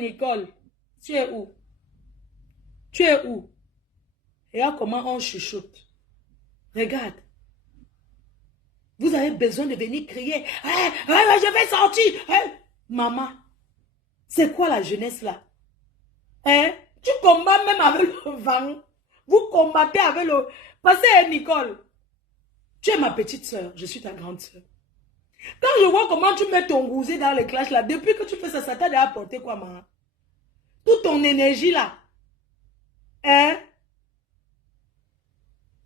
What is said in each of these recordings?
Nicole, tu es où? Tu es où? Regarde comment on chuchote. Regarde. Vous avez besoin de venir crier. Je vais sortir. Maman, c'est quoi la jeunesse là? Hein? Tu combats même avec le vent. Vous combattez avec le... Parce que Nicole, tu es ma petite soeur, je suis ta grande soeur. Quand je vois comment tu mets ton gousset dans les clashs là, depuis que tu fais ça, ça t'a déjà apporté quoi, maman? Toute ton énergie là. Hein?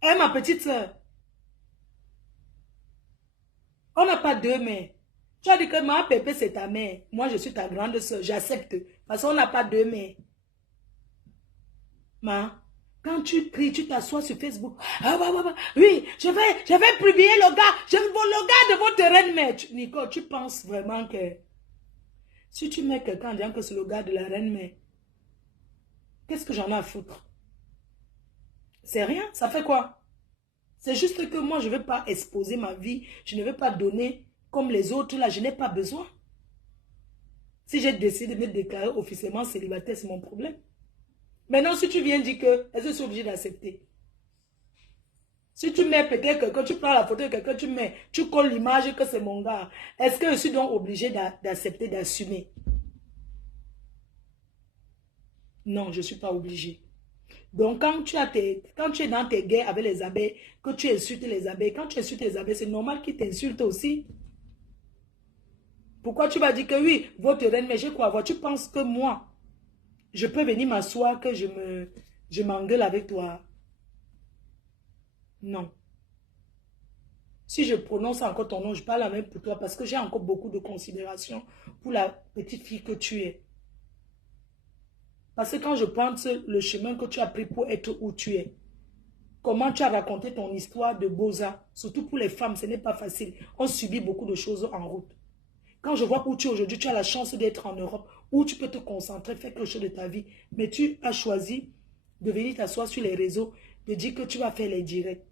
Hein, ma petite soeur? On n'a pas deux mères. Tu as dit que ma Pépé, c'est ta mère. Moi, je suis ta grande soeur. J'accepte. Parce qu'on n'a pas deux mères. Ma, quand tu cries, tu t'assois sur Facebook. Oui, je vais publier le gars de votre reine-mère. Nicole, tu penses vraiment que si tu mets quelqu'un en disant que c'est le gars de la reine-mère, qu'est-ce que j'en ai à foutre? C'est rien, ça fait quoi? C'est juste que moi, je ne veux pas exposer ma vie. Je ne veux pas donner comme les autres là. Je n'ai pas besoin. Si j'ai décidé de me déclarer officiellement célibataire, c'est mon problème. Maintenant, si tu viens dire que, est-ce que je suis obligé d'accepter? Si tu mets peut-être quelqu'un, tu prends la photo de quelqu'un, tu colles l'image que c'est mon gars. Est-ce que je suis donc obligé d'accepter, d'assumer? Non, je ne suis pas obligé. Donc, quand tu es dans tes guerres avec les abeilles, que tu insultes les abeilles, quand tu insultes les abeilles, c'est normal qu'ils t'insultent aussi. Pourquoi tu vas dire que oui, votre reine, mais je crois avoir, tu penses que moi, je peux venir m'asseoir, que je m'engueule avec toi? Non. Si je prononce encore ton nom, je parle même pour toi parce que j'ai encore beaucoup de considération pour la petite fille que tu es. Parce que quand je pense le chemin que tu as pris pour être où tu es, comment tu as raconté ton histoire de Boza, surtout pour les femmes, ce n'est pas facile. On subit beaucoup de choses en route. Quand je vois où tu es aujourd'hui, tu as la chance d'être en Europe, où tu peux te concentrer, faire quelque chose de ta vie. Mais tu as choisi de venir t'asseoir sur les réseaux, de dire que tu vas faire les directs.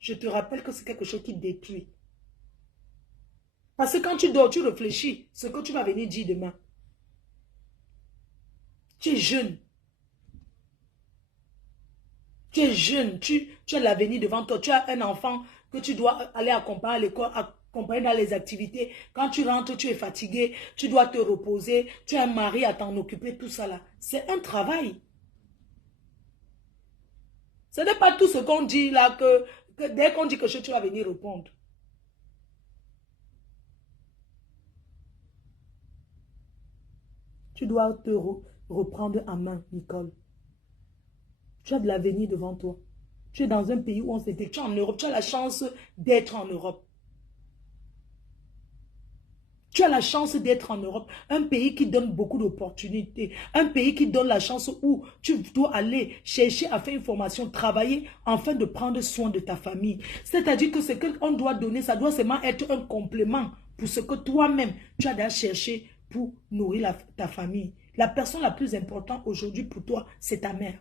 Je te rappelle que c'est quelque chose qui détruit. Parce que quand tu dors, tu réfléchis ce que tu vas venir dire demain. Tu es jeune. Tu es jeune. Tu as l'avenir devant toi. Tu as un enfant que tu dois aller accompagner à l'école, accompagner dans les activités. Quand tu rentres, tu es fatigué. Tu dois te reposer. Tu as un mari à t'en occuper, tout ça là. C'est un travail. Ce n'est pas tout ce qu'on dit là que dès qu'on dit que tu vas venir répondre. Tu dois te reprendre en main, Nicole. Tu as de l'avenir devant toi. Tu es dans un pays où on s'était... Tu es en Europe. Tu as la chance d'être en Europe. Tu as la chance d'être en Europe. Un pays qui donne beaucoup d'opportunités. Un pays qui donne la chance où tu dois aller chercher à faire une formation, travailler, afin de prendre soin de ta famille. C'est-à-dire que ce qu'on doit donner, ça doit seulement être un complément pour ce que toi-même, tu as déjà cherché pour nourrir ta famille. La personne la plus importante aujourd'hui pour toi, c'est ta mère.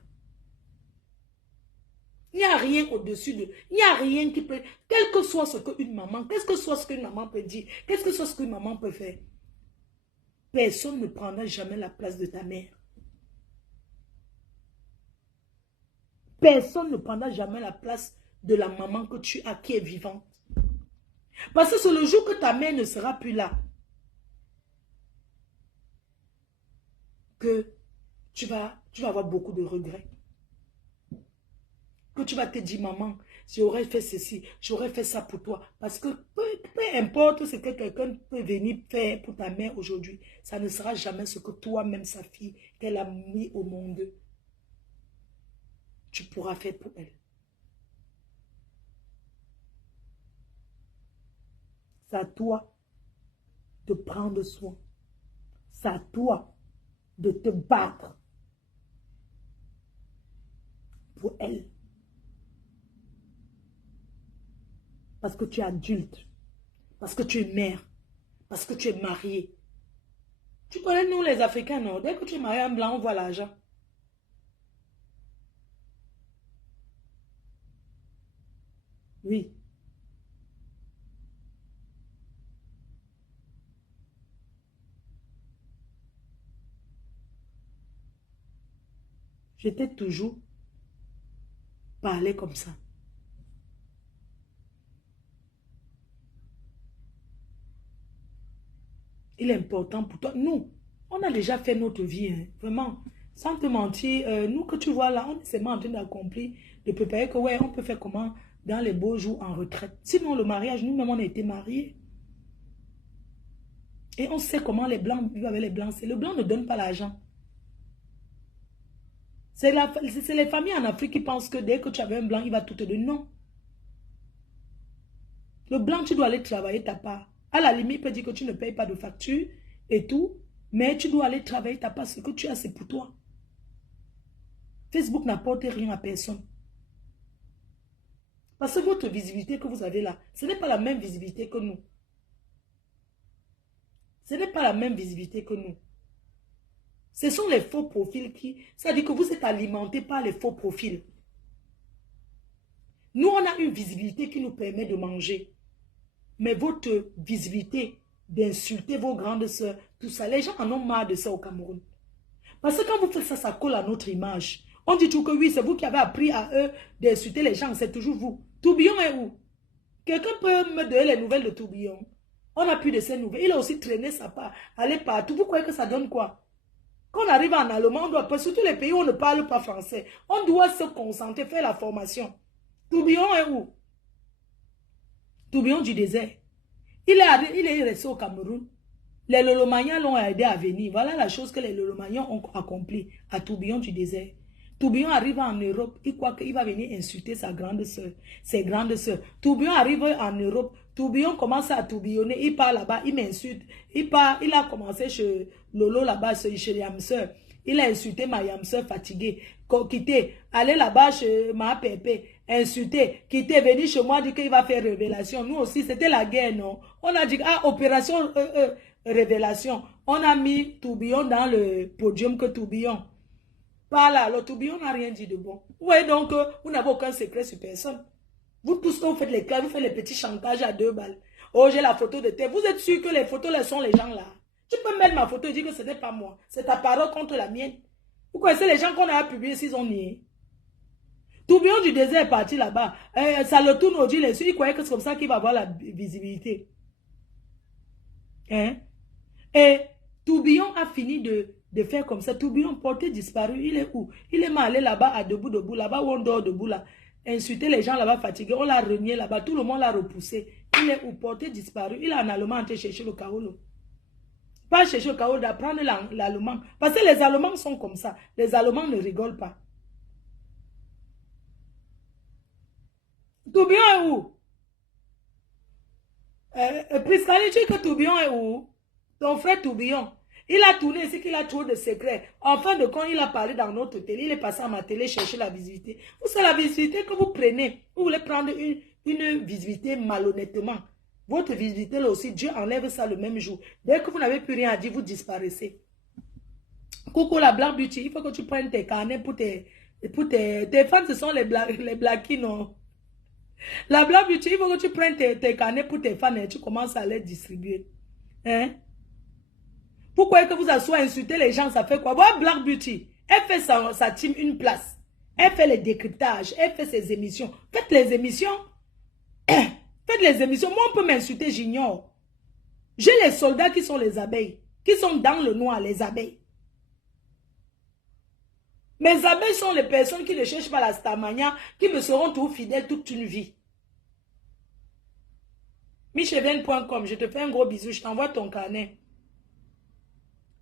Il n'y a rien au-dessus de... Il n'y a rien qui peut... Quel que soit ce qu'une maman... Qu'est-ce que soit ce qu'une maman peut dire? Qu'est-ce que soit ce qu'une maman peut faire? Personne ne prendra jamais la place de ta mère. Personne ne prendra jamais la place de la maman que tu as qui est vivante. Parce que c'est le jour que ta mère ne sera plus là que tu vas avoir beaucoup de regrets. Que tu vas te dire, maman, j'aurais fait ceci, j'aurais fait ça pour toi. Parce que peu importe ce que quelqu'un peut venir faire pour ta mère aujourd'hui, ça ne sera jamais ce que toi-même, sa fille, qu'elle a mis au monde, tu pourras faire pour elle. C'est à toi de prendre soin. C'est à toi de te battre pour elle. Parce que tu es adulte. Parce que tu es mère. Parce que tu es mariée. Tu connais, nous les Africains, non? Dès que tu es marié en blanc, on voit l'argent. Oui. Je t'ai toujours parlé comme ça. Il est important pour toi. Nous, on a déjà fait notre vie, hein, vraiment. Sans te mentir, nous que tu vois là, on est seulement en train d'accomplir, de préparer que, ouais, on peut faire comment dans les beaux jours en retraite. Sinon, le mariage, nous-mêmes, on a été mariés. Et on sait comment les blancs vivent avec les blancs. Le blanc ne donne pas l'argent. C'est les familles en Afrique qui pensent que dès que tu avais un blanc, il va tout te donner. Non. Le blanc, tu dois aller travailler ta part. À la limite, il peut dire que tu ne payes pas de facture et tout, mais tu dois aller travailler ta part. Ce que tu as, c'est pour toi. Facebook n'apporte rien à personne. Parce que votre visibilité que vous avez là, ce n'est pas la même visibilité que nous. Ce n'est pas la même visibilité que nous. Ce sont les faux profils qui... C'est-à-dire que vous êtes alimenté par les faux profils. Nous, on a une visibilité qui nous permet de manger. Mais votre visibilité d'insulter vos grandes sœurs, tout ça, les gens en ont marre de ça au Cameroun. Parce que quand vous faites ça, ça colle à notre image. On dit toujours que oui, c'est vous qui avez appris à eux d'insulter les gens, c'est toujours vous. Tourbillon est où? Quelqu'un peut me donner les nouvelles de Tourbillon? On n'a plus de ces nouvelles. Il a aussi traîné sa part, aller partout. Vous croyez que ça donne quoi? Quand on arrive en allemand, on doit, surtout les pays où on ne parle pas français, on doit se concentrer, faire la formation. Tourbillon est où? Tourbillon du désert. Il est resté au Cameroun. Les Lolomanians l'ont aidé à venir. Voilà la chose que les Lolomanians ont accompli à Tourbillon du désert. Tourbillon arrive en Europe, il croit qu'il va venir insulter sa grande soeur, ses grandes soeurs. Tourbillon arrive en Europe, Tourbillon commence à tourbillonner, il part là-bas, il m'insulte. Il a commencé chez Lolo là-bas, chez Yamseur. Il a insulté ma Yamseur fatiguée. Quitter, aller là-bas chez ma Pépé, insulter, quitter, venir chez moi, dire qu'il va faire révélation. Nous aussi, c'était la guerre, non? On a dit, ah, opération révélation. On a mis Tourbillon dans le podium que Tourbillon. Par là, le Tourbillon n'a rien dit de bon. Oui, donc, vous n'avez aucun secret sur personne. Vous tous, vous faites les cas, vous faites les petits chantages à 2 balles. Oh, j'ai la photo de tes. Vous êtes sûr que les photos, là, sont les gens là? Tu peux mettre ma photo et dire que ce n'est pas moi. C'est ta parole contre la mienne. Vous connaissez les gens qu'on a publiés s'ils ont nié. Tourbillon du désert est parti là-bas. Ça le tourne au dit, il croyait que c'est comme ça qu'il va avoir la visibilité. Hein? Et Tourbillon a fini de faire comme ça. Tourbillon porté disparu. Il est où? Il est mal allé là-bas à debout, là-bas où on dort debout là. Insulter les gens là-bas fatigués. On l'a renié là-bas. Tout le monde l'a repoussé. Il est où? Porté disparu. Il est en allemand en train de chercher le Kaolo. Pas chercher le Kaolo, d'apprendre l'allemand. Parce que les Allemands sont comme ça. Les Allemands ne rigolent pas. Tourbillon est où? Priscali, tu dis que Tourbillon est où? Ton frère Tourbillon. Il a tourné ici qu'il a trop de secrets. En fin de compte, il a parlé dans notre télé. Il est passé à ma télé chercher la visibilité. C'est la visibilité que vous prenez. Vous voulez prendre une visibilité malhonnêtement. Votre visibilité là aussi, Dieu enlève ça le même jour. Dès que vous n'avez plus rien à dire, vous disparaissez. Coucou la Black Beauty, il faut que tu prennes tes carnets pour tes fans, ce sont les blackies, non? La Black Beauty, il faut que tu prennes tes carnets pour tes fans et tu commences à les distribuer. Hein? Pourquoi que vous asseyez insulter les gens, ça fait quoi? Voilà Black Beauty. Elle fait sa team une place. Elle fait les décryptages. Elle fait ses émissions. Faites les émissions. Faites les émissions. Moi, on peut m'insulter, j'ignore. J'ai les soldats qui sont les abeilles. Qui sont dans le noir, les abeilles. Mes abeilles sont les personnes qui ne cherchent pas la stamania, qui me seront tout fidèles toute une vie. Michevien.com, je te fais un gros bisou. Je t'envoie ton carnet.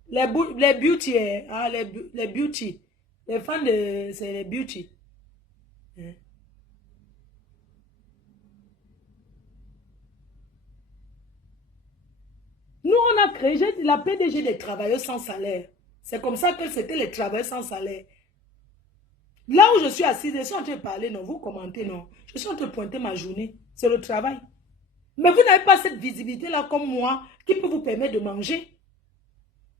Les beauty, hein, les beauty. Les fans de... C'est les beauty. Hein? Nous, on a créé la PDG des travailleurs sans salaire. C'est comme ça que c'était les travailleurs sans salaire. Là où je suis assise, je suis en train de parler, non, vous commentez, non. Je suis en train de pointer ma journée. C'est le travail. Mais vous n'avez pas cette visibilité-là comme moi qui peut vous permettre de manger.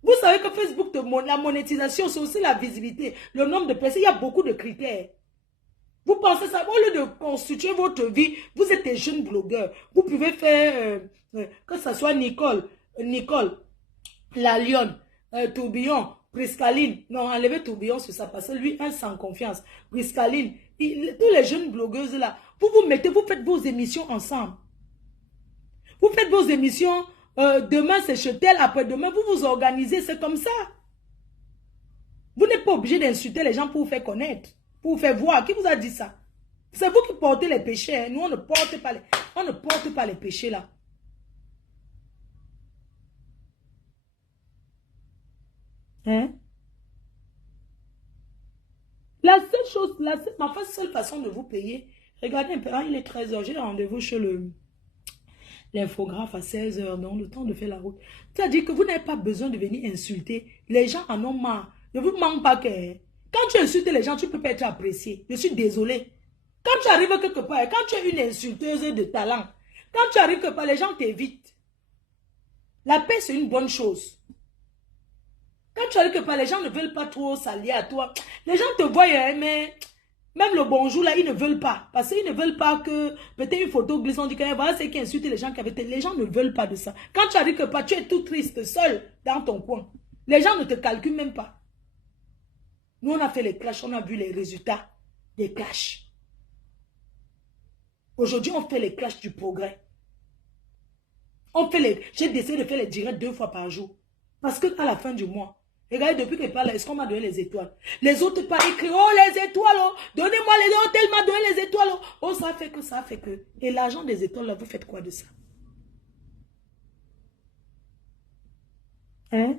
Vous savez que Facebook, la monétisation, c'est aussi la visibilité. Le nombre de personnes, il y a beaucoup de critères. Vous pensez ça, au lieu de constituer votre vie, vous êtes des jeunes blogueurs. Vous pouvez faire, que ce soit Nicole, la Lionne, Tourbillon, Priscaline, non, enlevez tourbillon sur ça parce que lui, un sans confiance. Priscaline, tous les jeunes blogueuses là, vous mettez, vous faites vos émissions ensemble. Vous faites vos émissions, demain c'est Chetel, après-demain, vous vous organisez, c'est comme ça. Vous n'êtes pas obligé d'insulter les gens pour vous faire connaître, pour vous faire voir. Qui vous a dit ça? C'est vous qui portez les péchés. Hein. Nous, on ne porte pas les péchés là. Hein? La seule chose, ma seule façon de vous payer, regardez un peu, il est 13 h, j'ai rendez-vous chez l'infographe à 16 h, donc le temps de faire la route. C'est-à-dire que vous n'avez pas besoin de venir insulter. Les gens en ont marre. Ne vous manque pas que... Quand tu insultes les gens, tu ne peux pas être apprécié. Je suis désolé. Quand tu arrives quelque part, quand tu es une insulteuse de talent, quand tu arrives quelque part, les gens t'évitent. La paix, c'est une bonne chose. Quand tu arrives quelque part, les gens ne veulent pas trop s'allier à toi. Les gens te voient, mais même le bonjour, là, ils ne veulent pas. Parce qu'ils ne veulent pas que peut-être une photo glisse, on dit que voilà, c'est qui insulte les gens qui avaient été. Les gens ne veulent pas de ça. Quand tu arrives quelque part, tu es tout triste, seul, dans ton coin. Les gens ne te calculent même pas. Nous, on a fait les clashs, on a vu les résultats des clashs. Aujourd'hui, on fait les clashs du progrès. J'ai décidé de faire les directs 2 fois par jour. Parce qu'à la fin du mois, regardez, depuis que je parle, est-ce qu'on m'a donné les étoiles? Les autres pas écrit, oh les étoiles, oh, donnez-moi les étoiles, elle m'a donné les étoiles, oh ça fait que, ça fait que. Et l'argent des étoiles, là, vous faites quoi de ça? Hein?